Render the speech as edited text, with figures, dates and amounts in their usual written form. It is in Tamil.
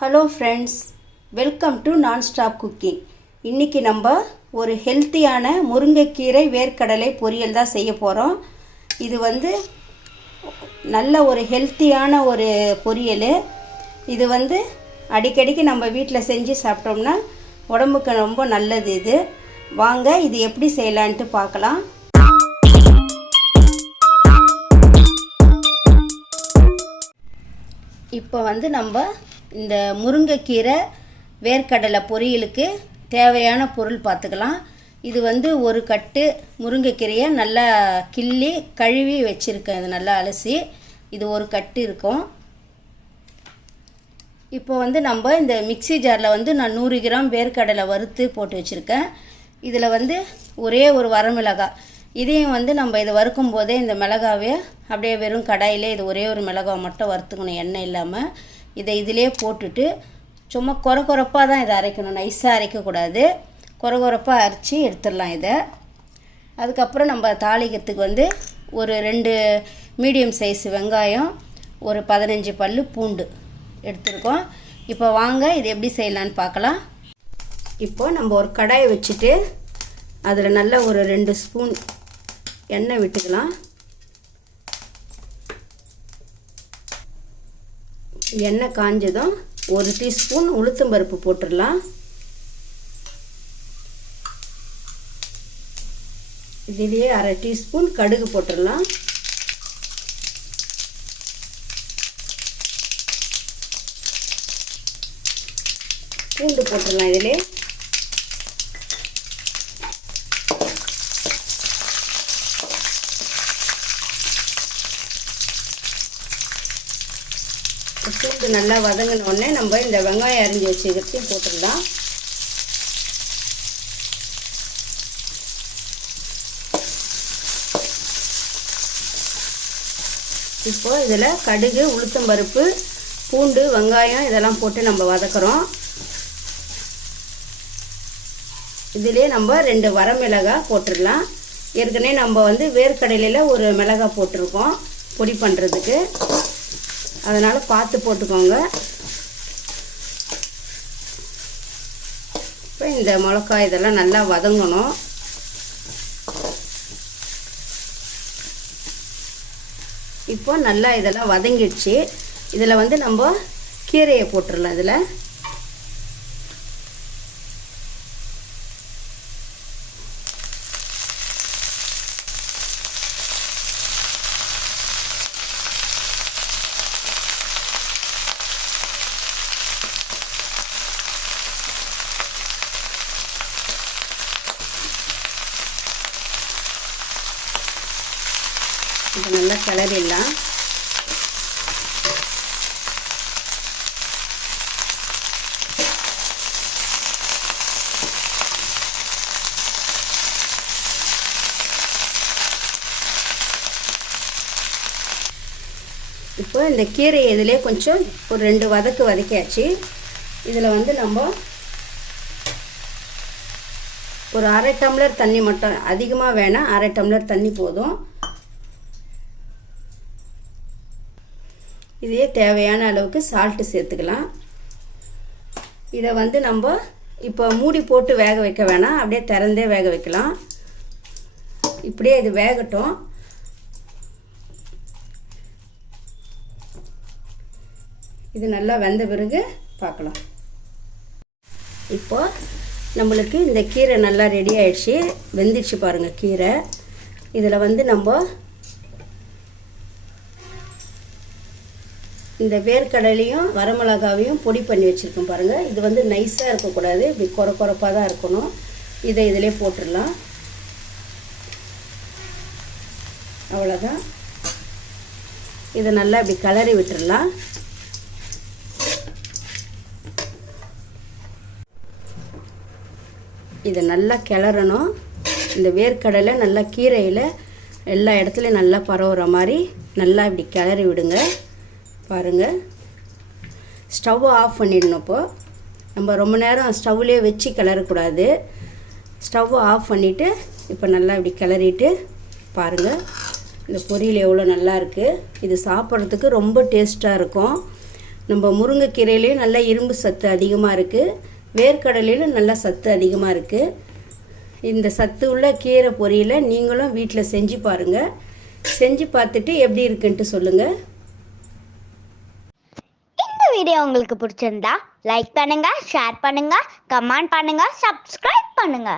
Hello friends, welcome to nonstop cooking. இன்றைக்கி நம்ம ஒரு ஹெல்த்தியான முருங்கைக்கீரை வேர்க்கடலை பொரியல் தான் செய்ய போகிறோம். இது நல்ல ஒரு ஹெல்த்தியான ஒரு பொரியல். இது அடிக்கடிக்கு நம்ம வீட்டில் செஞ்சு சாப்பிட்டோம்னா உடம்புக்கு ரொம்ப நல்லது. இது வாங்க இது எப்படி செய்யலான்ட்டு பார்க்கலாம். இப்போ நம்ம இந்த முருங்கைக்கீரை வேர்க்கடலை பொரியலுக்கு தேவையான பொருள் பார்த்துக்கலாம். இது ஒரு கட்டு முருங்கைக்கீரையை நல்லா கிள்ளி கழுவி வச்சுருக்கேன். இது நல்லா அலசி இது ஒரு கட்டு இருக்கும். இப்போ நம்ம இந்த மிக்ஸி ஜாரில் நான் 100 கிராம் வேர்க்கடலை வறுத்து போட்டு வச்சுருக்கேன். இதில் ஒரே ஒரு வரமிளகாய், இதையும் நம்ம இதை வறுக்கும் போதே இந்த மிளகாவே அப்படியே வெறும் கடாயிலே இது ஒரே ஒரு மிளகாய் மட்டும் வறுத்துக்கணும், எண்ணெய் இல்லாமல். இதை இதிலே போட்டுட்டு சும்மா கொரப்பாக தான் இதை அரைக்கணும், நைஸாக அரைக்கக்கூடாது. கொரப்பாக அரைச்சி எடுத்துடலாம் இதை. அதுக்கப்புறம் நம்ம தாளிக்கிறதுக்கு ஒரு 2 மீடியம் சைஸ் வெங்காயம், ஒரு 15 பல் பூண்டு எடுத்துருக்கோம். இப்போ வாங்க இது எப்படி செய்யலான்னு பார்க்கலாம். இப்போ நம்ம ஒரு கடாயை வச்சுட்டு அதில் நல்ல ஒரு 2 ஸ்பூன் எண்ணெய் விட்டுக்கலாம். எண்ணெய் காஞ்சதும் 1 டீஸ்பூன் உளுத்தம்பருப்பு போட்டுடலாம். இதிலேயே 1/2 டீஸ்பூன் கடுகு போட்டுடலாம். பூண்டு போட்டுடலாம். இதிலே பூண்டு நல்லா வதங்கினோடனே நம்ம இந்த வெங்காயம் அரிஞ்சு வச்சுக்கிறதையும் போட்டுடலாம். இப்போ இதில் கடுகு, உளுத்தம்பருப்பு, பூண்டு, வெங்காயம் இதெல்லாம் போட்டு நம்ம வதக்குறோம். இதிலே நம்ம 2 வரமிளகாய் போட்டுடலாம். ஏற்கனவே நம்ம வேர்க்கடலையில் ஒரு மிளகாய் போட்டிருக்கோம் பொடி பண்ணுறதுக்கு, அதனால் பார்த்து போட்டுக்கோங்க. இப்போ இந்த மிளகாய் இதெல்லாம் நல்லா வதங்கணும். இப்போ நல்லா இதெல்லாம் வதங்கிடுச்சு. இதில் நம்ம கீரையை போட்டுடலாம். இதில் இது நல்லா கிளறிடலாம். இப்போ இந்த கீரையை இதிலே கொஞ்சம் ஒரு 2 வதக்கியாச்சு. இதில் நம்ம ஒரு 1/2 டம்ளர் தண்ணி மட்டும், அதிகமாக வேணாம், 1/2 டம்ளர் தண்ணி போதும். இதே தேவையான அளவுக்கு சால்ட்டு சேர்த்துக்கலாம். இதை நம்ம இப்போ மூடி போட்டு வேக வைக்க வேணாம், அப்படியே திறந்தே வேக வைக்கலாம். இப்படியே இது வேகட்டும். இது நல்லா வெந்த பிறகு பார்க்கலாம். இப்போ நம்மளுக்கு இந்த கீரை நல்லா ரெடி ஆயிடுச்சு, வெந்துடுச்சு பாருங்கள் கீரை. இதில் நம்ம இந்த வேர்க்கடலையும் வரமிளகாவையும் பொடி பண்ணி வச்சுருக்கோம் பாருங்கள். இது நைஸாக இருக்கக்கூடாது, இப்படி கொரப்பாக தான் இருக்கணும். இதை இதிலே போட்டுடலாம். அவ்வளோதான். இதை நல்லா இப்படி கிளறி விட்டுடலாம். இதை நல்லா கிளறணும். இந்த வேர்க்கடலை நல்லா கீரையில் எல்லா இடத்துலையும் நல்லா பரவுற மாதிரி நல்லா இப்படி கிளறி விடுங்க. பாருங்கள், ஸ்டவ்வை ஆஃப் பண்ணிடணும். இப்போது நம்ம ரொம்ப நேரம் ஸ்டவ்லேயே வச்சு கிளறக்கூடாது. ஸ்டவ்வை ஆஃப் பண்ணிவிட்டு இப்போ நல்லா இப்படி கிளறிட்டு பாருங்கள், இந்த பொரியல் எவ்வளோ நல்லா இருக்குது. இது சாப்பிட்றதுக்கு ரொம்ப டேஸ்ட்டாக இருக்கும். நம்ம முருங்கைக்கீரையிலையும் நல்ல இரும்பு சத்து அதிகமாக இருக்குது, வேர்க்கடலையிலும் நல்ல சத்து அதிகமாக இருக்குது. இந்த சத்து உள்ள கீரை பொரியலை நீங்களும் வீட்டில் செஞ்சு பாருங்கள். செஞ்சு பார்த்துட்டு எப்படி இருக்குன்ட்டு சொல்லுங்கள். இந்த வீடியோ உங்களுக்கு பிடிச்சிருந்தா லைக் பண்ணுங்க, ஷேர் பண்ணுங்க, கமெண்ட் பண்ணுங்க, சப்ஸ்கிரைப் பண்ணுங்க.